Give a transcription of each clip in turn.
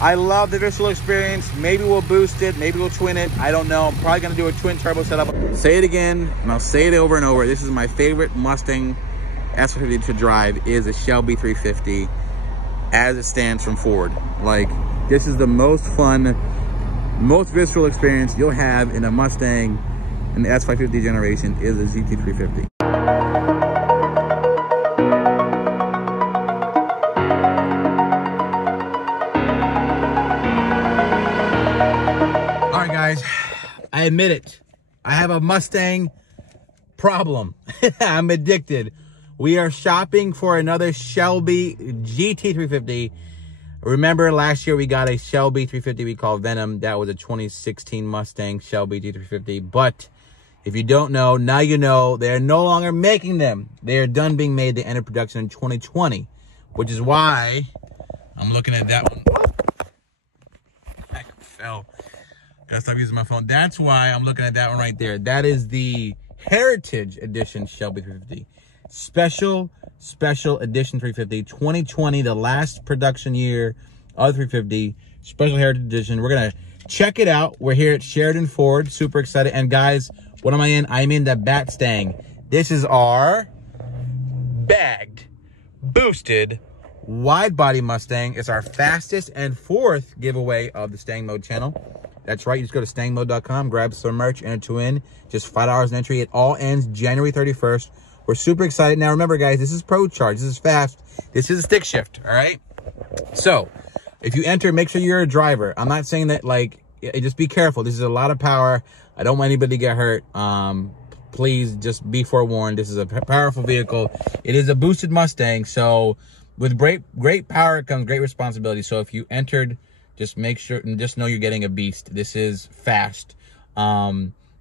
I love the visceral experience. Maybe we'll boost it, maybe we'll twin it. I don't know. I'm probably gonna do a twin turbo setup. Say it again, and I'll say it over and over. This is my favorite Mustang S50 to drive, is a Shelby 350 as it stands from Ford. Like, this is the most fun, most visceral experience you'll have in a Mustang in the S550 generation is a GT350. All right, guys, I admit it. I have a Mustang problem. I'm addicted. We are shopping for another Shelby GT350. Remember last year we got a Shelby 350 we call Venom. That was a 2016 Mustang Shelby GT350. But if you don't know, now you know. They're no longer making them. They are done being made. They entered production in 2020, which is why I'm looking at that one. I fell. Gotta stop using my phone. That's why I'm looking at that one right there. That is the Heritage Edition Shelby 350. Special edition 350, 2020, the last production year of 350, special Heritage Edition. We're gonna check it out. We're here at Sheridan Ford, super excited. And guys, what am I in? I'm in the MUSTANG. This is our bagged, boosted, wide body Mustang. It's our fastest and fourth giveaway of the StangMode channel. That's right, you just go to StangMode.com, grab some merch, enter to win. Just $5 an entry. It all ends January 31st. We're super excited. Now, remember, guys, this is Pro Charge. This is fast. This is a stick shift, all right? So, if you enter, make sure you're a driver. I'm not saying that, like, just be careful. This is a lot of power. I don't want anybody to get hurt. Please just be forewarned. This is a powerful vehicle. It is a boosted Mustang. So, with great power comes great responsibility. So, if you entered, just make sure and just know you're getting a beast. This is fast.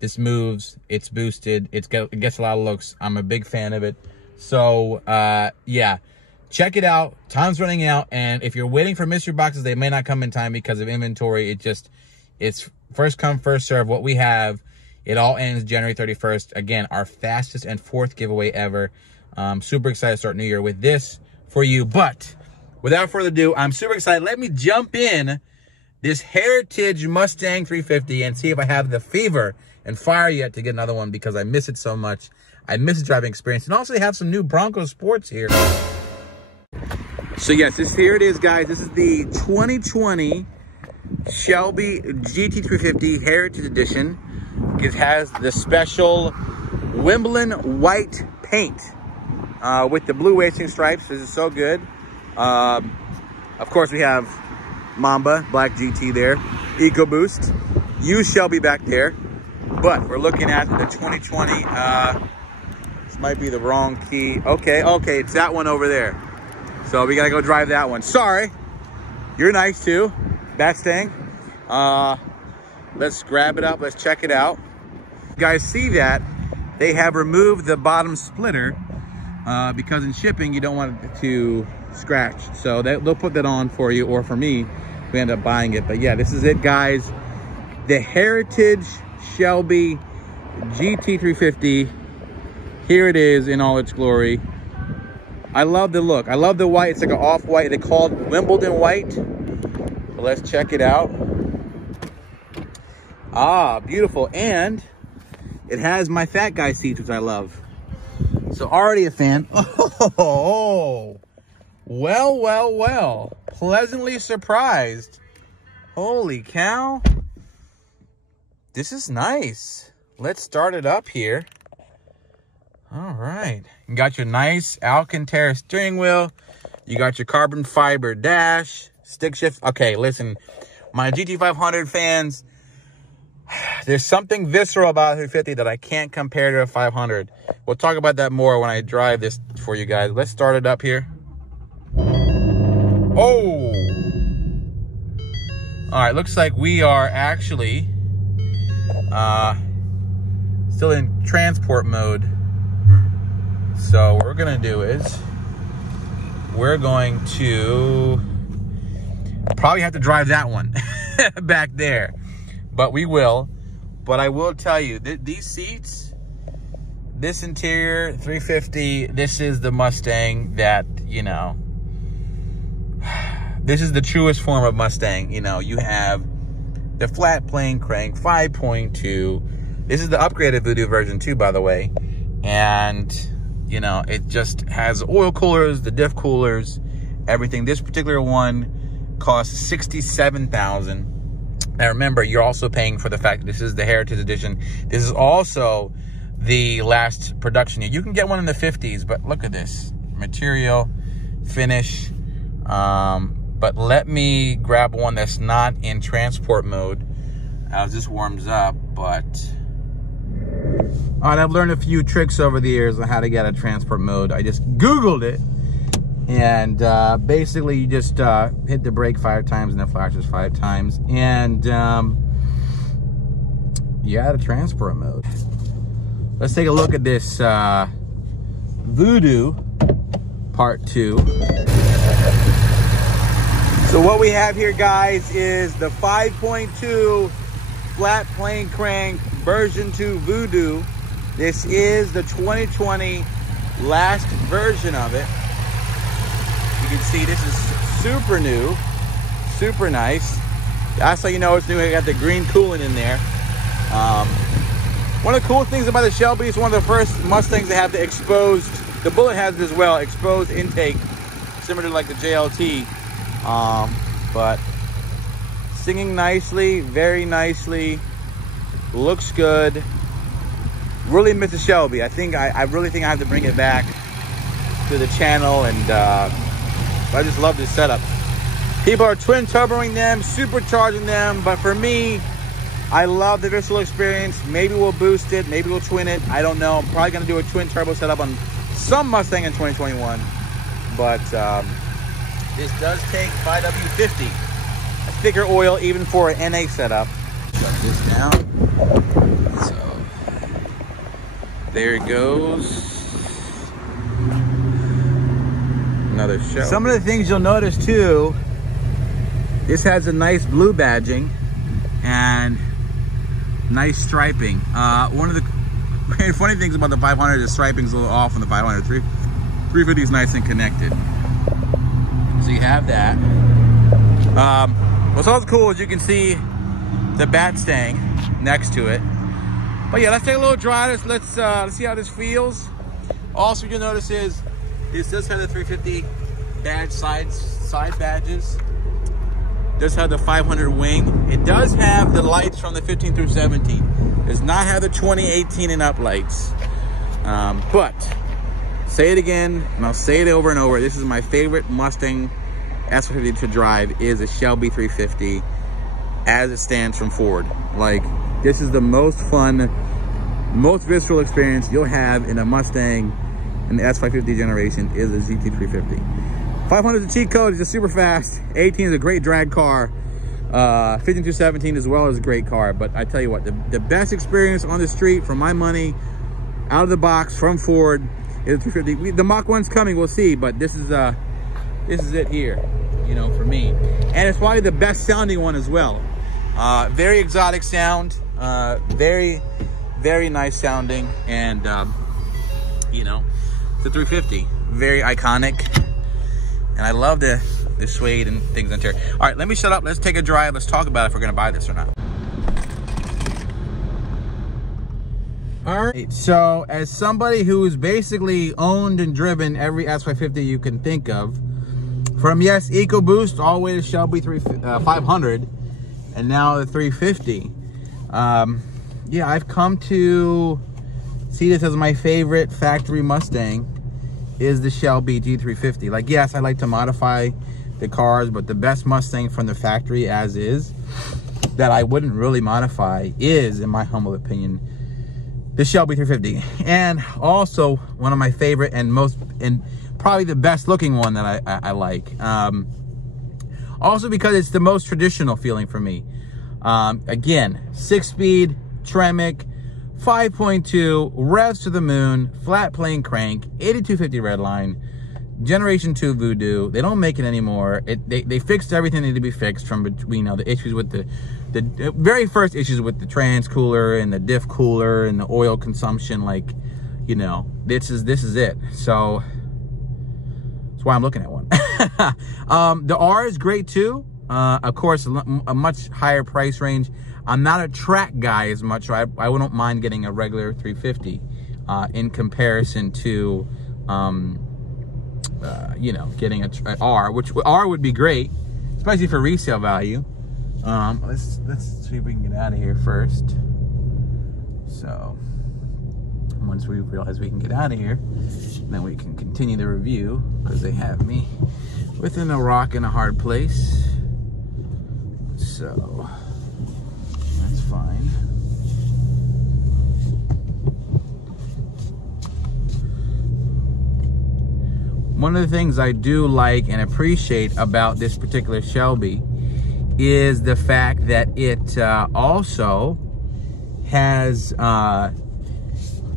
This moves, it's boosted, it gets a lot of looks. I'm a big fan of it. So, yeah, check it out. Time's running out, and if you're waiting for mystery boxes, they may not come in time because of inventory. It's first come, first serve. What we have, it all ends January 31st. Again, our fastest and fourth giveaway ever. Super excited to start New Year with this for you. But without further ado, I'm super excited. Let me jump in this Heritage Mustang 350 and see if I have the fever and fire yet to get another one, because I miss it so much. I miss the driving experience. And also they have some new Bronco Sports here. So yes, here it is, guys. This is the 2020 Shelby GT350 Heritage Edition. It has the special Wimbledon white paint with the blue racing stripes. This is so good. Of course, we have Mamba, Black GT there. EcoBoost. Use Shelby back there. But we're looking at the 2020, this might be the wrong key. Okay, it's that one over there. So we gotta go drive that one. Sorry, you're nice too, MUSTANG. Let's grab it up, let's check it out. You guys see that? They have removed the bottom splitter because in shipping, you don't want it to scratch. So they'll put that on for you, or for me, we end up buying it. But yeah, this is it, guys. The Heritage Shelby GT350. Here it is in all its glory. I love the look. I love the white. It's like an off-white. They call it Wimbledon white. So let's check it out. Ah, beautiful. And it has my fat guy seats, which I love. So already a fan. Oh, well. Pleasantly surprised. Holy cow. This is nice. Let's start it up here. All right. You got your nice Alcantara steering wheel. You got your carbon fiber dash, stick shift. Okay, listen, my GT500 fans, there's something visceral about a 350 that I can't compare to a 500. We'll talk about that more when I drive this for you guys. Let's start it up here. Oh. All right, looks like we are actually still in transport mode. So what we're gonna do is we're going to probably have to drive that one back there, but we will. But I will tell you, these seats, this interior 350, this is the Mustang that, you know, this is the truest form of Mustang. You know, you have the flat plane crank 5.2. This is the upgraded Voodoo version too, by the way. And, you know, it just has oil coolers, the diff coolers, everything. This particular one costs $67,000. Now remember, you're also paying for the fact that this is the Heritage Edition. This is also the last production year. You can get one in the 50s, but look at this. Material, finish. But let me grab one that's not in transport mode as this warms up, but... All right, I've learned a few tricks over the years on how to get a transport mode. I just Googled it, and basically you just hit the brake 5 times and then flashes 5 times, and you add a transport mode. Let's take a look at this Voodoo Part 2. So what we have here, guys, is the 5.2 flat plane crank version 2 Voodoo. This is the 2020 last version of it. You can see this is super new, super nice. That's how you know it's new. I got the green coolant in there. One of the cool things about the Shelby is one of the first Mustangs that have the exposed, the Bullet has it as well, exposed intake, similar to like the JLT. But singing nicely, very nicely, looks good. Really miss the Shelby. I really think I have to bring it back to the channel, and I just love this setup. People are twin turboing them, supercharging them, but for me, I love the visceral experience. Maybe we'll boost it, maybe we'll twin it. I don't know. I'm probably gonna do a twin turbo setup on some Mustang in 2021, but this does take 5W50, a thicker oil even for an NA setup. Shut this down. So there it goes. Another show. Some of the things you'll notice too, this has a nice blue badging and nice striping. One of the very funny things about the 500 is the striping's a little off on the 500. 350 is nice and connected. So you have that. What's also cool is you can see the bat stang next to it. But yeah, let's take a little drive. Let's see how this feels. Also, you'll notice is this does have the 350 badge side badges. Does have the 500 wing. It does have the lights from the 15 through 17. Does not have the 2018 and up lights. But say it again, and I'll say it over and over. This is my favorite Mustang S50 to drive, is a Shelby 350 as it stands from Ford. Like, this is the most fun, most visceral experience you'll have in a Mustang in the S550 generation is a GT350. 500 is a cheat code, it's just super fast. 18 is a great drag car. 15 through 17 as well is a great car. But I tell you what, the best experience on the street for my money, out of the box from Ford, is a 350. The Mach 1's coming, we'll see, but this is it here, you know, for me. And it's probably the best sounding one as well. Very exotic sound, very, very nice sounding, and you know, it's a 350, very iconic. And I love the suede and things on there. All right, let me shut up. Let's take a drive. Let's talk about if we're gonna buy this or not. All right, so as somebody who's basically owned and driven every S550 you can think of, from yes, EcoBoost all the way to Shelby 500, and now the 350. Yeah, I've come to see this as my favorite factory Mustang is the Shelby G350. Like, yes, I like to modify the cars, but the best Mustang from the factory as is that I wouldn't really modify is, in my humble opinion, the Shelby 350. And also one of my favorite and probably the best looking one that I like. Also because it's the most traditional feeling for me. Again, 6-speed, Tremec, 5.2, revs to the moon, flat plane crank, 8250 redline, generation 2 Voodoo. They don't make it anymore. They fixed everything that needed to be fixed from between, you know, the issues with the very first issues with the trans cooler and the diff cooler and the oil consumption. Like, you know, this is it. So that's why I'm looking at one. The R is great too. Of course, a much higher price range. I'm not a track guy as much, so I wouldn't mind getting a regular 350 in comparison to, you know, getting an R, which R would be great, especially for resale value. Let's see if we can get out of here first. So once we realize we can get out of here, then we can continue the review, because they have me within a rock and a hard place. So that's fine. One of the things I do like and appreciate about this particular Shelby is the fact that it also has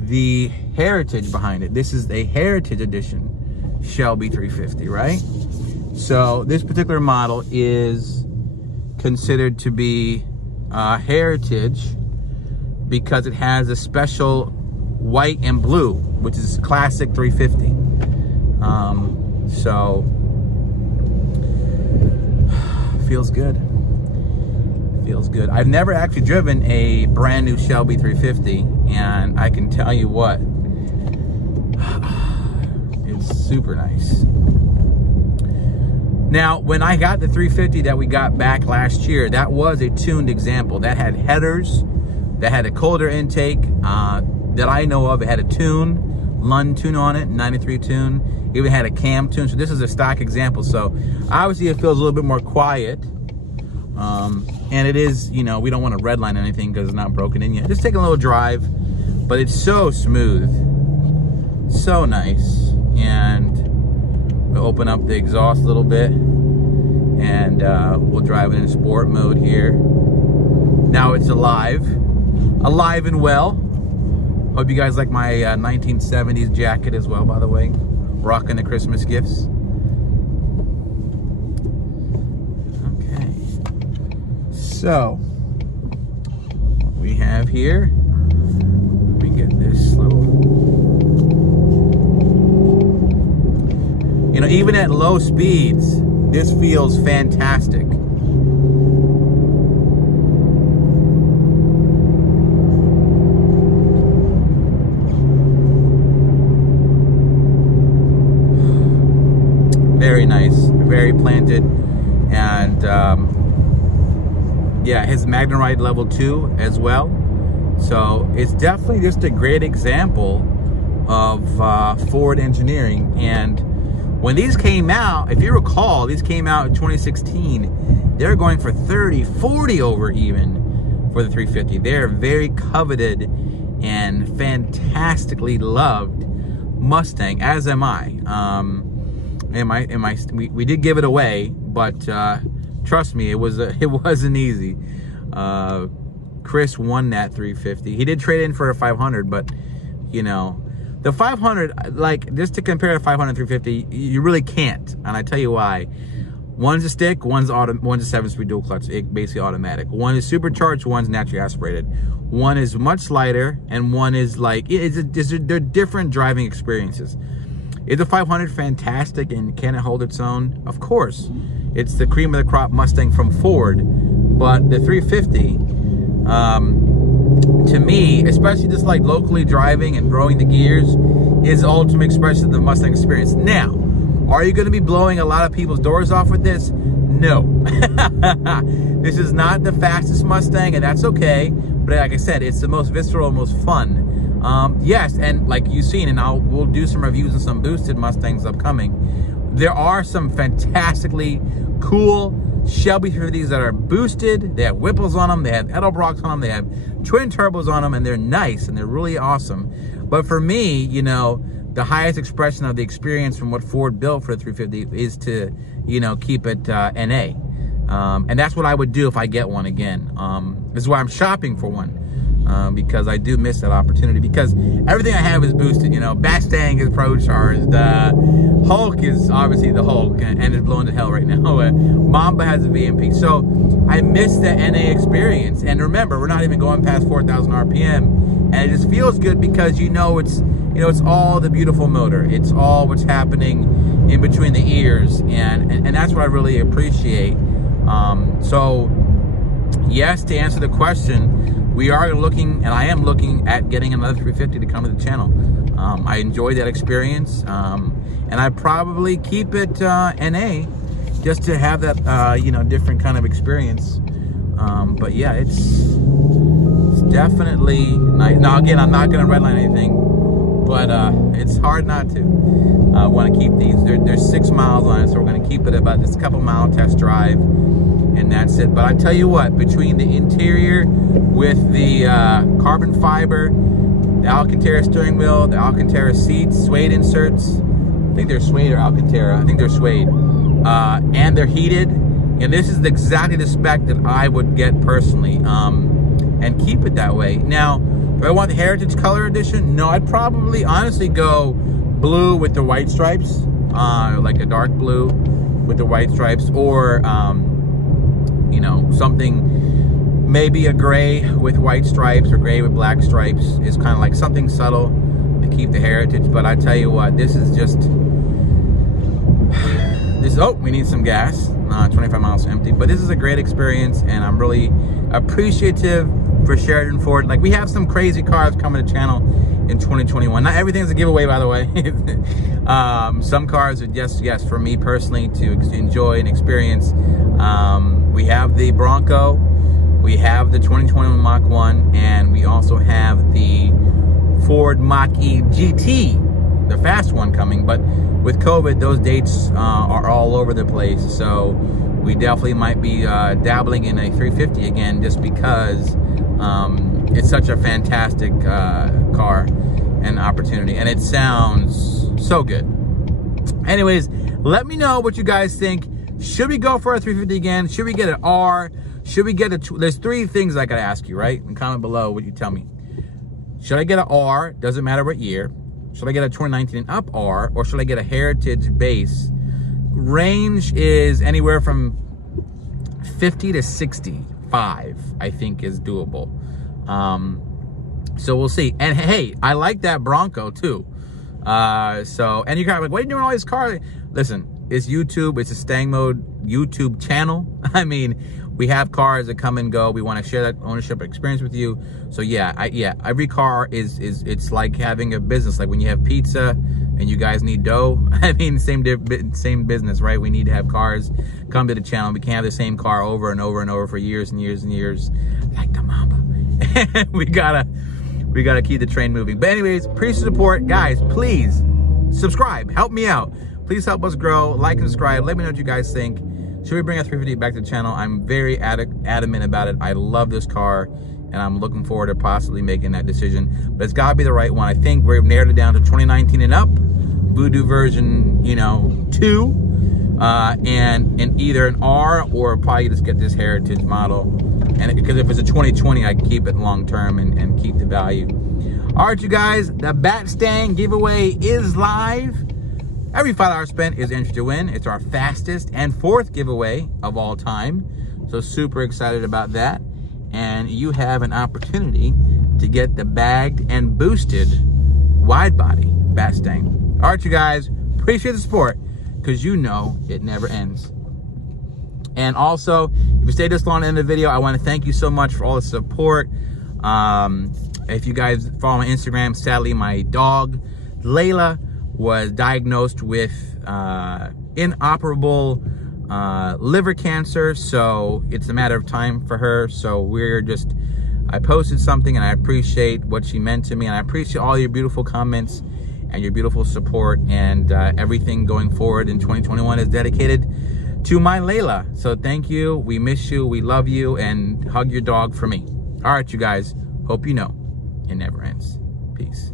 the heritage behind it. This is a heritage edition Shelby 350, right? So this particular model is considered to be heritage because it has a special white and blue, which is classic 350. So feels good. Feels good. I've never actually driven a brand new Shelby 350, and I can tell you what, it's super nice. Now, when I got the 350 that we got back last year, that was a tuned example. That had headers, that had a colder intake, that I know of. It had a tune, Lund tune on it, 93 tune. It even had a cam tune. So this is a stock example. So obviously it feels a little bit more quiet. And it is, you know, we don't want to redline anything because it's not broken in yet. Just taking a little drive, but it's so smooth, so nice. And we'll open up the exhaust a little bit, and we'll drive it in sport mode here. Now it's alive and well. Hope you guys like my 1970s jacket as well, by the way. Rocking the Christmas gifts. So, what we have here, let me get this little, you know, even at low speeds, this feels fantastic. Very nice, very planted, and yeah, his Magnaride level 2 as well. So it's definitely just a great example of Ford engineering. And when these came out, if you recall, these came out in 2016. They're going for 30, 40 over even for the 350. They're very coveted and fantastically loved Mustang, as am I. We did give it away, but trust me, it wasn't easy. Chris won that 350. He did trade in for a 500, but you know, the 500, like, just to compare a 500 350, you really can't, and I tell you why. One's a stick, one's a 7-speed dual clutch, basically automatic. One is supercharged, one's naturally aspirated. One is much lighter, and one is like, they're different driving experiences. Is the 500 fantastic, and can it hold its own? Of course. It's the cream of the crop Mustang from Ford. But the 350, to me, especially just like locally driving and throwing the gears, is the ultimate expression of the Mustang experience. Now, are you going to be blowing a lot of people's doors off with this? No. This is not the fastest Mustang, and that's okay. But like I said, it's the most visceral, most fun. Yes, and like you've seen, and we'll do some reviews of some boosted Mustangs upcoming. There are some fantastically cool Shelby 350s that are boosted. They have Whipples on them, they have Edelbrocks on them, they have twin turbos on them, and they're nice and they're really awesome. But for me, you know, the highest expression of the experience from what Ford built for the 350 is to, you know, keep it NA. And that's what I would do if I get one again. This is why I'm shopping for one. Because I do miss that opportunity, because everything I have is boosted. You know, Mustang is Pro Charged, Hulk is obviously the Hulk and is blown to hell right now. Mamba has a VMP, so I miss the NA experience. And remember, we're not even going past 4,000 RPM, and it just feels good because you know it's all the beautiful motor. It's all what's happening in between the ears, and that's what I really appreciate. So yes, to answer the question, we are looking, and I am looking at getting another 350 to come to the channel. I enjoyed that experience, and I probably keep it NA just to have that you know, different kind of experience. But yeah, it's definitely nice. Now again, I'm not gonna redline anything, but it's hard not to. Want to keep these. There's 6 miles on it, so we're gonna keep it about this couple mile test drive, and that's it. But I tell you what, between the interior with the carbon fiber, the Alcantara steering wheel, the Alcantara seats, suede inserts, I think they're suede or Alcantara, I think they're suede, and they're heated, and this is exactly the spec that I would get personally, and keep it that way. Now, do I want the Heritage Color Edition? No, I'd probably honestly go blue with the white stripes, like a dark blue with the white stripes, or you know, something, maybe a gray with white stripes or gray with black stripes is kind of like something subtle to keep the heritage. But I tell you what, this is just, oh, we need some gas. 25 miles empty, but this is a great experience, and I'm really appreciative for Sheridan Ford. Like, we have some crazy cars coming to channel in 2021. Not everything's a giveaway, by the way. Some cars are just, yes, for me personally to enjoy and experience. We have the Bronco, we have the 2021 Mach 1, and we also have the Ford Mach-E GT, the fast one, coming. But with COVID, those dates are all over the place, so we definitely might be dabbling in a 350 again, just because it's such a fantastic car and opportunity, and it sounds so good. Anyways, let me know what you guys think. Should we go for a 350 again? Should we get an R? Should we get a, there's 3 things I gotta ask you, right? And comment below what you tell me. Should I get an R? Doesn't matter what year. Should I get a 2019 and up R, or should I get a Heritage base? Range is anywhere from 50 to 65, I think is doable. So we'll see. And hey, I like that Bronco too. So, and you're kind of like, what are you doing all these cars? Listen, it's YouTube, it's a StangMode YouTube channel. I mean, we have cars that come and go. We want to share that ownership experience with you. So yeah, every car is it's like having a business. Like when you have pizza and you guys need dough, I mean, same business, right? We need to have cars come to the channel. We can't have the same car over and over and over for years and years and years, like the Mamba. we gotta keep the train moving. But anyways, appreciate the support, guys. Please subscribe, help me out. Please help us grow. Like and subscribe. Let me know what you guys think. Should we bring a 350 back to the channel? I'm very adamant about it. I love this car, and I'm looking forward to possibly making that decision. But it's got to be the right one. I think we've narrowed it down to 2019 and up, Voodoo version, you know, 2, and either an R or probably just get this Heritage model. And because if it's a 2020, I can keep it long term and keep the value. All right, you guys, the MUSTANG giveaway is live. Every $5 spent is entered to win. It's our fastest and 4th giveaway of all time. So super excited about that. And you have an opportunity to get the bagged and boosted wide body MUSTANG. All right, you guys, appreciate the support, because you know it never ends. And also, if you stayed this long in the video, I want to thank you so much for all the support. If you guys follow my Instagram, sadly, my dog, Layla, was diagnosed with inoperable liver cancer, so it's a matter of time for her. So I posted something, and I appreciate what she meant to me, and I appreciate all your beautiful comments and your beautiful support, and everything going forward in 2021 is dedicated to my Layla. So thank you, we miss you, we love you, and hug your dog for me. All right, you guys, hope you know it never ends. Peace.